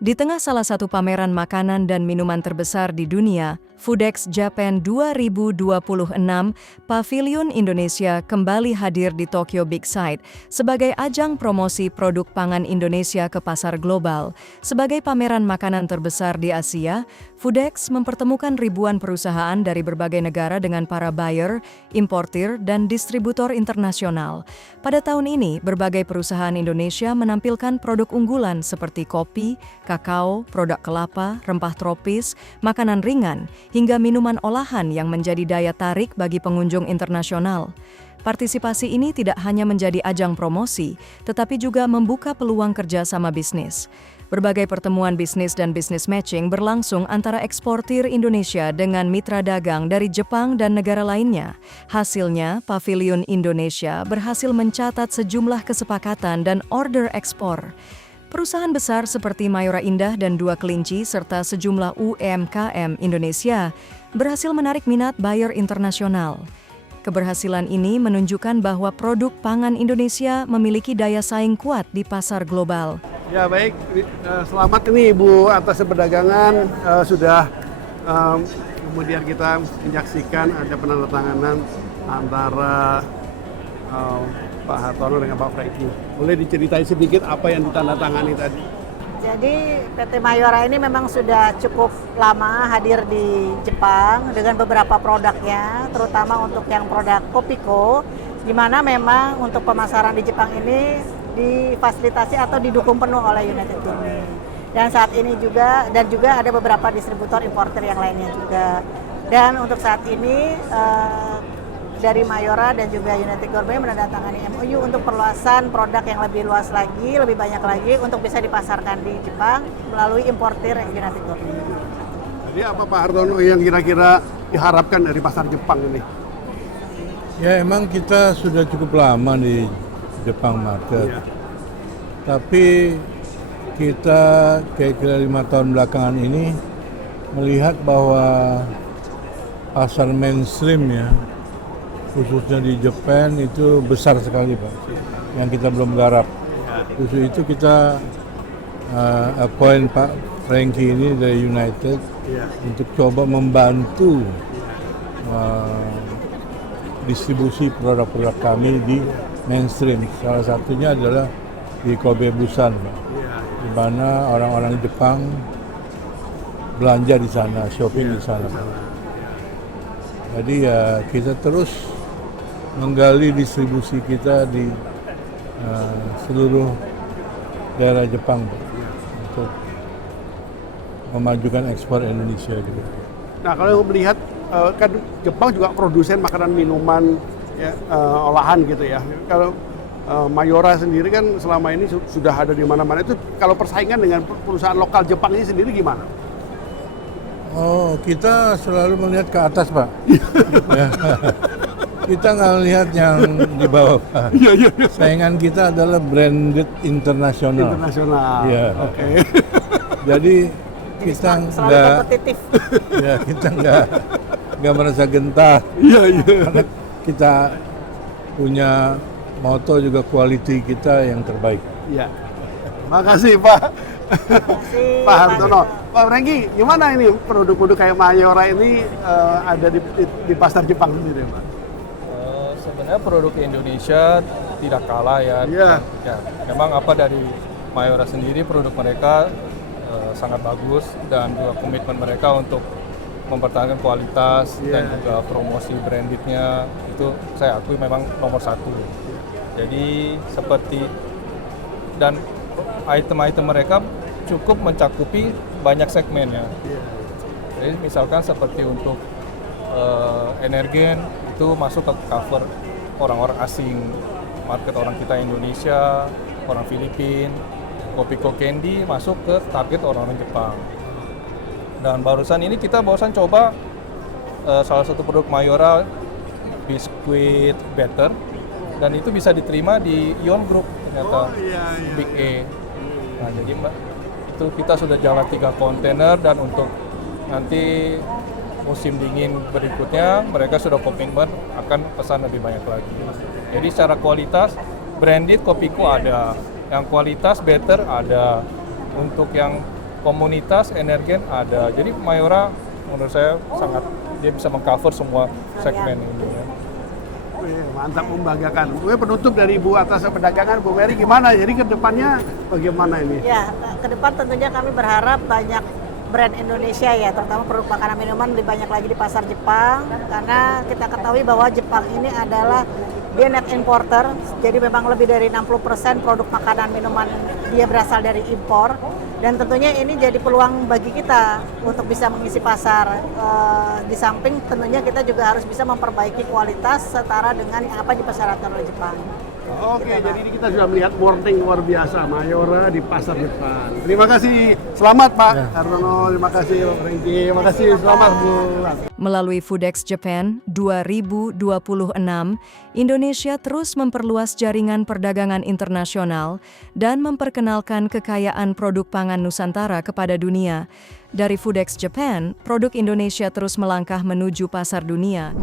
Di tengah salah satu pameran makanan dan minuman terbesar di dunia, Foodex Japan 2026, Pavilion Indonesia kembali hadir di Tokyo Big Sight sebagai ajang promosi produk pangan Indonesia ke pasar global. Sebagai pameran makanan terbesar di Asia, Foodex mempertemukan ribuan perusahaan dari berbagai negara dengan para buyer, importir, dan distributor internasional. Pada tahun ini, berbagai perusahaan Indonesia menampilkan produk unggulan seperti kopi, kakao, produk kelapa, rempah tropis, makanan ringan, hingga minuman olahan yang menjadi daya tarik bagi pengunjung internasional. Partisipasi ini tidak hanya menjadi ajang promosi, tetapi juga membuka peluang kerjasama bisnis. Berbagai pertemuan bisnis dan bisnis matching berlangsung antara eksportir Indonesia dengan mitra dagang dari Jepang dan negara lainnya. Hasilnya, Pavilion Indonesia berhasil mencatat sejumlah kesepakatan dan order ekspor. Perusahaan besar seperti Mayora Indah dan Dua Kelinci serta sejumlah UMKM Indonesia berhasil menarik minat buyer internasional. Keberhasilan ini menunjukkan bahwa produk pangan Indonesia memiliki daya saing kuat di pasar global. Ya baik, selamat ini Ibu atas perdagangan sudah kemudian kita menyaksikan ada penandatanganan antara Pak Hartono dengan Pak Franky. Boleh diceritain sedikit apa yang ditandatangani tadi? Jadi PT Mayora ini memang sudah cukup lama hadir di Jepang dengan beberapa produknya, terutama untuk yang produk Kopiko, di mana memang untuk pemasaran di Jepang ini difasilitasi atau didukung penuh oleh United Gourmet. Dan saat ini juga ada beberapa distributor importer yang lainnya juga. Dan untuk saat ini dari Mayora dan juga United Gourmet menandatangani MOU untuk perluasan produk yang lebih luas lagi, lebih banyak lagi untuk bisa dipasarkan di Jepang melalui importir United Gourmet. Jadi apa Pak Hartono yang kira-kira diharapkan dari pasar Jepang ini? Ya emang kita sudah cukup lama di Jepang market, ya. Tapi kita kira-kira 5 tahun belakangan ini melihat bahwa pasar mainstream ya, khususnya di Jepang itu besar sekali Pak, yang kita belum garap. Khusus itu kita appoint Pak Franky ini dari United untuk coba membantu distribusi produk-produk kami di mainstream. Salah satunya adalah di Kobe Busan, Pak, di mana orang-orang Jepang belanja di sana, shopping di sana, Pak. Jadi ya kita terus menggali distribusi kita di seluruh daerah Jepang, Pak, untuk memajukan ekspor Indonesia juga. Nah kalau melihat kan Jepang juga produsen makanan minuman ya, olahan gitu ya. Kalau Mayora sendiri kan selama ini sudah ada di mana-mana, itu kalau persaingan dengan perusahaan lokal Jepang ini sendiri gimana? Oh, kita selalu melihat ke atas, Pak. Ya. Kita nggak melihat yang di bawah, Pak. Saingan kita adalah branded internasional. Internasional. Ya. Oke. Jadi kita nggak, ya kita nggak merasa gentar. Iya. Karena kita punya moto juga quality kita yang terbaik. Iya. Makasih Pak. Pak Hartono. Pak Franky, gimana ini produk-produk kayak Mayora ini ada di pasar Jepang sendiri, Pak? Sebenarnya produk Indonesia tidak kalah ya. Iya. Ya, memang apa dari Mayora sendiri produk mereka sangat bagus dan juga komitmen mereka untuk mempertahankan kualitas dan juga promosi brandednya itu saya akui memang nomor 1. Jadi seperti dan item-item mereka cukup mencakupi banyak segmen ya. Jadi misalkan seperti untuk energen itu masuk ke cover orang-orang asing, market orang kita Indonesia, orang Filipina. Kopiko Candy masuk ke target orang-orang Jepang. Dan barusan ini kita coba salah satu produk Mayora, biskuit Better, dan itu bisa diterima di Ion Group ternyata. Big E. Nah jadi Mbak, itu kita sudah jalan 3 kontainer dan untuk nanti musim dingin berikutnya mereka sudah komitmen akan pesan lebih banyak lagi. Jadi secara kualitas branded Kopiko ada, yang kualitas Better ada, untuk yang komunitas, energen ada. Jadi Mayora menurut saya sangat dia bisa mengcover semua segmen ini ya. Wih, mantap, membanggakan. Mungkin penutup dari Ibu atas perdagangan, Bu Mary gimana? Jadi ke depannya bagaimana ini? Ya, ke depan tentunya kami berharap banyak brand Indonesia ya, terutama produk makanan minuman lebih banyak lagi di pasar Jepang, karena kita ketahui bahwa Jepang ini adalah dia net importer, jadi memang lebih dari 60% produk makanan minuman dia berasal dari impor, dan tentunya ini jadi peluang bagi kita untuk bisa mengisi pasar. Di samping tentunya kita juga harus bisa memperbaiki kualitas setara dengan apa dipersyaratkan oleh Jepang. Oke, jadi ini kita sudah melihat morning luar biasa Mayora di pasar Jepang. Terima kasih, selamat Pak Hartono, terima kasih Pak Franky, terima kasih, selamat Bu. Melalui Foodex Japan 2026, Indonesia terus memperluas jaringan perdagangan internasional dan memperkenalkan kekayaan produk pangan Nusantara kepada dunia. Dari Foodex Japan, produk Indonesia terus melangkah menuju pasar dunia.